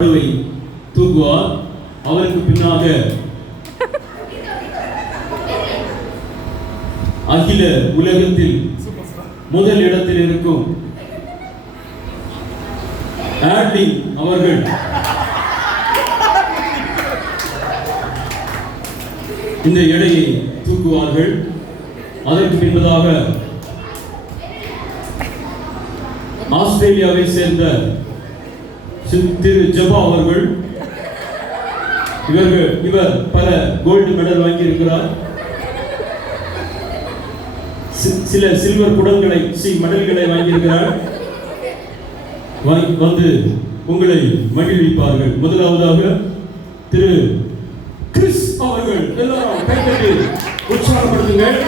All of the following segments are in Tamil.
தூக்குவார். அவருக்கு பின்னாக அகில உலகத்தில் முதல் இடத்தில் இருக்கும் ஆட்லிங் அவர்கள் இந்த எடையை தூக்குவார்கள். அதற்கு பின்பதாக ஆஸ்திரேலியாவை சேர்ந்த திரு ஜபா அவர்கள், இவர் பல கோல்டு மெடல் வாங்கி இருக்கிறார். சில சில்வர் குடங்களை மெடல்களை வாங்கியிருக்கிறார். வந்து உங்களை மகிழ்விப்பார்கள். முதலாவதாக திரு கிறிஸ் அவர்கள். எல்லாரும் கைத்தட்டி உற்சாகப்படுத்துங்கள்.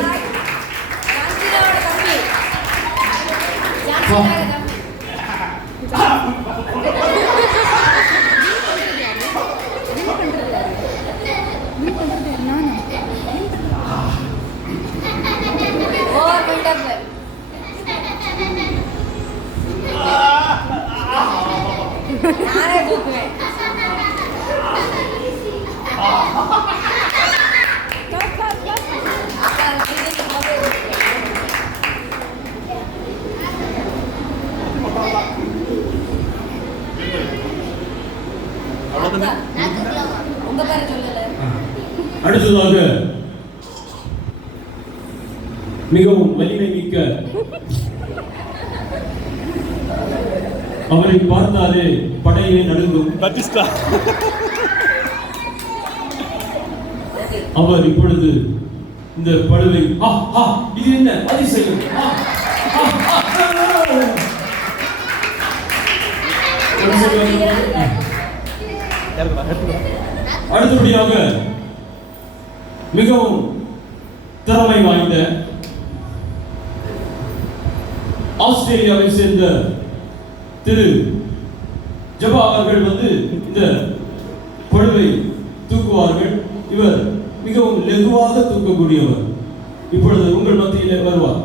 அடுத்ததாக மிகவும் வலிமை மிக்க, அவரை பார்த்தாலே படையை நடுங்கும் அவர் இப்பொழுது இந்த பழுவை இது என்ன அதிசயம், அடுத்தபடியாக மிகவும் திறமை வாய்ந்த ஆஸ்திரேலியாவை சேர்ந்த திரு ஜபா அவர்கள் வந்து இந்த பழுவை தூக்குவார்கள். இவர் மிகவும் லெகுவாக தூக்கக்கூடியவர். இப்பொழுது உங்கள் மத்தியிலே வருவார்.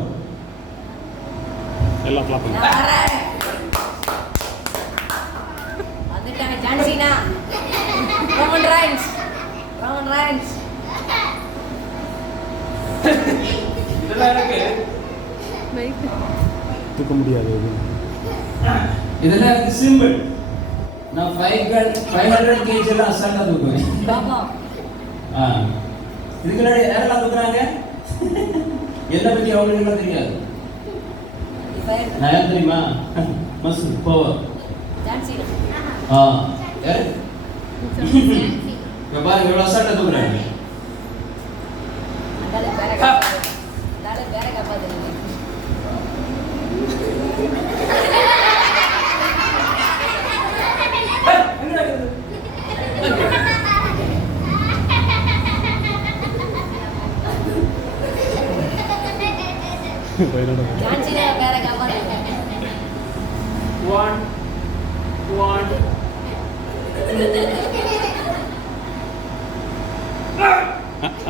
தூக்க முடியாது. இதெல்லாம் எனக்கு சிம்பிள். நான் 500 kg எல்லாம் அசால்ட்டா தூக்குவேன். இதுக்கு முன்னாடி யாரெல்லாம் தூக்குறாங்க? என்ன பத்தி அவங்களுக்கு தெரியாது. நான் தெரியுமா? Must power. யாரு? இங்க பாருங்க எவ்வளவு அசால்ட்டா தூக்குறாங்க.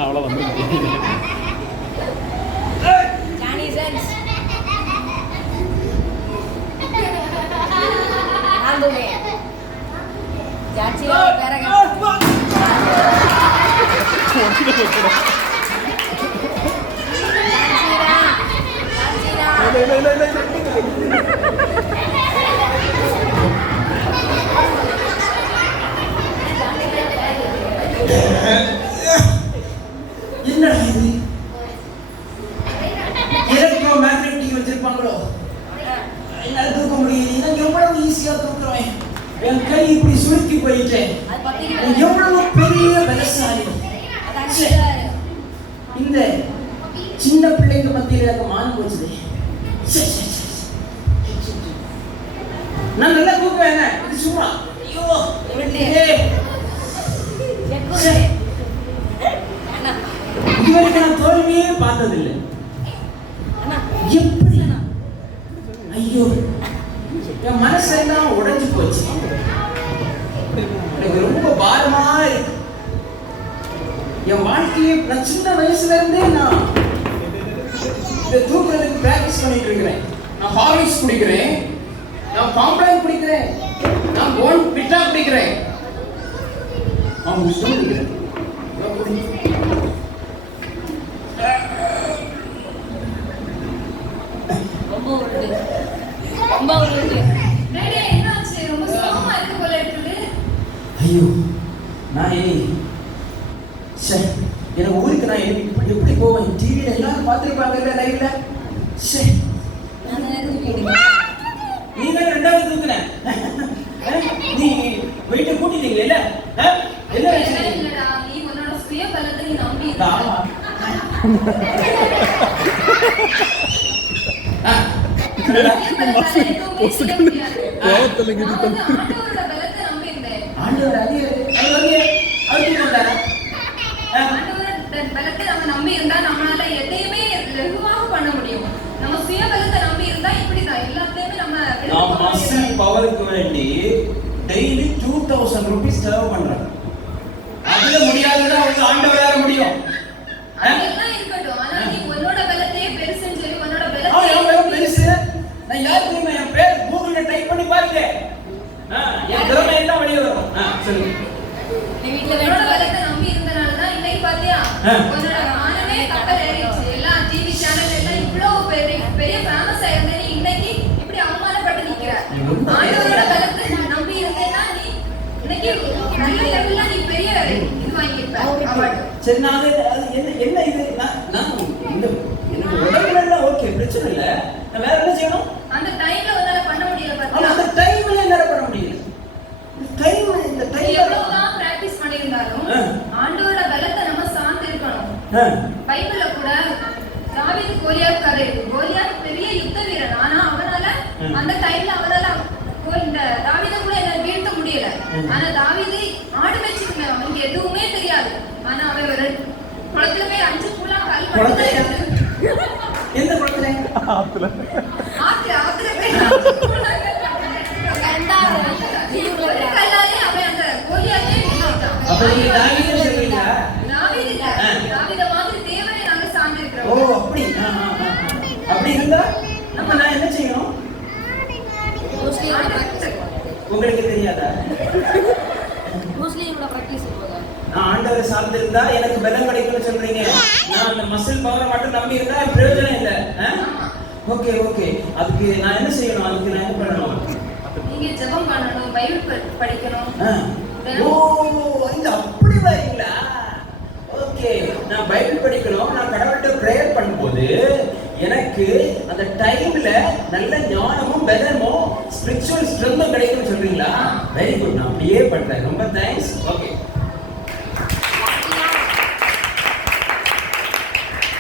அவ்வளோ வந்து எலக்ட்ரோமேக்னெட்டிக் வச்சிருப்பாங்களோ, என்னால தூக்க முடியுது. நான் எவ்வளவு ஈஸியா தூக்குறேன். என் கை இப்படி சுருக்கி போயிட்டேன். எவ்வளவு பெரிய பலசாலி. இந்த சின்ன பிள்ளைங்க மத்தியில் எனக்கு மானம் போச்சுது. நான் நல்லா தூக்குவேன். இது சும்மா ஐயோ இதுவரைக்கும் நான் தோல்வியே பார்த்ததில்லை. எப்படி ஐயோ என் மனசெல்லாம் உடைஞ்சு போச்சு. எனக்கு ரொம்ப பாரமா இருக்கு. என் வாழ்க்கையை நான் சின்ன வயசுல இருந்தே நான் இந்த தூக்குறதுக்கு பிராக்டிஸ் பண்ணிட்டு இருக்கிறேன். நான் ஹார்லிக்ஸ் குடிக்கிறேன், நான் காம்ப்ளான் குடிக்கிறேன். நான் போன் விட்டா குடிக்கிறேன். அவன் இஷ்டம் குடிக்கிறேன். ரொம்ப உருட்டு. ரொம்ப உருட்டு. டேடி என்னாச்சு? ரொம்ப சோகமா இருக்கு போல இருக்குது. ஐயோ நான் சே எனக்கு ஊருக்கு நான் எப்படி போவேன்? டிவியில எல்லாரும் பார்த்துருப்பாங்கல்ல லைவ்ல. சே நான் தான் தூக்கிட்டேன். நீ தான் ரெண்டாவது தூக்குன. நீ வெயிட்ட கூட்டிட்டீங்க இல்ல? என்ன ஆச்சு? இல்லடா, நீ உன்னோட சுய பலத்தை நீ நம்பி இருக்க. ஆமா. ஆண்டவரோட பலத்தை நம்பி இருந்தேன். ஆண்டவர் ஆண்டவரோட பலத்தை நம்ம நம்பி இருந்தா நம்மளால எதையுமே லகுவாக பண்ண முடியும். நம்ம சுய பலத்தை நம்பி இருந்தா இப்படிதான் எல்லாத்தையுமே நம்ம நான் மசில் பவருக்கு வேண்டி டெய்லி 2000 ரூபீஸ் செலவு பண்றேன். அதுல முடியாதுன்னா உங்க ஆண்டவரால முடியும். அதெல்லாம் இருக்கட்டும். ஆனா நீ உன்னோட பலத்தையே பெருசுன்னு சொல்லி உன்னோட என் பலத்தை பேர் பெருசு. நான் யார் தெரியுமா? என் பேர் கூகுள்ல டைப் பண்ணி பாருங்க. என் திறமை எல்லாம் வெளியே வரும். சொல்லுங்க. நீ வீட்ல உன்னோட வேணும். பலத்தை நம்பி இருந்தனாலதான் இன்னைக்கு பாத்தியா உன்னோட மானமே கப்பல் ஏறிடுச்சு. எல்லா டிவி சேனல் எல்லாம் இவ்வளவு பெரிய ஃபேமஸ் ஆயிருந்த நீ இன்னைக்கு இப்படி அவமானப்பட்டு நிக்கிற. ஆண்டவரோட பலத்தை நம்பி இருந்தேன்னா நீ இன்னைக்கு நல்ல லெவல்ல நீ பெரிய இது வாங்கியிருப்ப. அவார்டு. சரி நான் அது என்ன இது நான் இந்த எனக்கு உடம்புல எல்லாம் ஓகே பிரச்சனை இல்ல. நான் வேற என்ன செய்யணும்? அந்த டைம்ல உன்னால பண்ண முடியல ஆனா பாத்தியா? அந்த டைம்ல என்ன பண்ண முடியல? இந்த நீ டைம் எவ்வளவுதான் பிராக்டிஸ் பண்ணியிருந்தாலும் ஆண்டவரோட பலத்தை நம்ம சார்ந்து இருக்கணும். பைபிள்ல கூட தாவீது கோலியாத் கதை இருக்கு. கோலியாத் பெரிய யுத்த வீரன். ஆனா அவனால அந்த டைம்ல அவனால இந்த தாவீதை கூட என்ன வீழ்த்த முடியல. ஆனா தாவீது ஆடு மேய்ச்சிருந்தான். அவனுக்கு எதுவுமே தெரியாது. ஆனா அவன் ஒரு குளத்துல போய் 5 பூலா கால் குளத்துல? பண்ணி எந்த குளத்துல? ரெண்டாவது ஒரு கல்லாலே அவன் அந்த கோலியாத்தை வீழ்த்திட்டான். அப்ப நீங்க தாவீதை சொல்றீங்களா? தாவீது இல்ல. தாவீதை மாதிரி தேவனை நாங்க சார்ந்திருக்கிறோம். ஓ அப்படி. அப்படி இருந்தா நம்ம நான் என்ன செய்யணும்? முஸ்லீம் பிராக்டிஸ். உங்களுக்கு தெரியாதா? முஸ்லீம் கூட பிராக்டிஸ் பண்ணுவாங்க. நான் ஆண்டவரை சார்ந்திருந்தா எனக்கு பலம் கிடைக்கும்னு சொல்றீங்க. நான் அந்த மசில் பவரை மட்டும் நம்பி இருந்தா பிரயோஜனம் இல்லை. Okay okay. அதுக்கு நான் என்ன செய்யணும்? அதுக்கு நான் என்ன பண்ணணும்? நீங்க ஜெபம் பண்ணணும், பைபிள் படிக்கணும். ஓ இந்த அப்படி வரீங்களா? ஓகே. நான் பைபிள் படிக்கணும். நான் கடவுள்கிட்ட பிரேயர் பண்ணும்போது எனக்கு அந்த டைம்ல நல்ல ஞானமும் பலமும் ஸ்பிரிச்சுவல் ஸ்ட்ரென்த்தும் கிடைக்கும்னு சொல்றீங்களா? Very good. நான் அப்படியே பண்றேன். ரொம்ப தேங்க்ஸ்.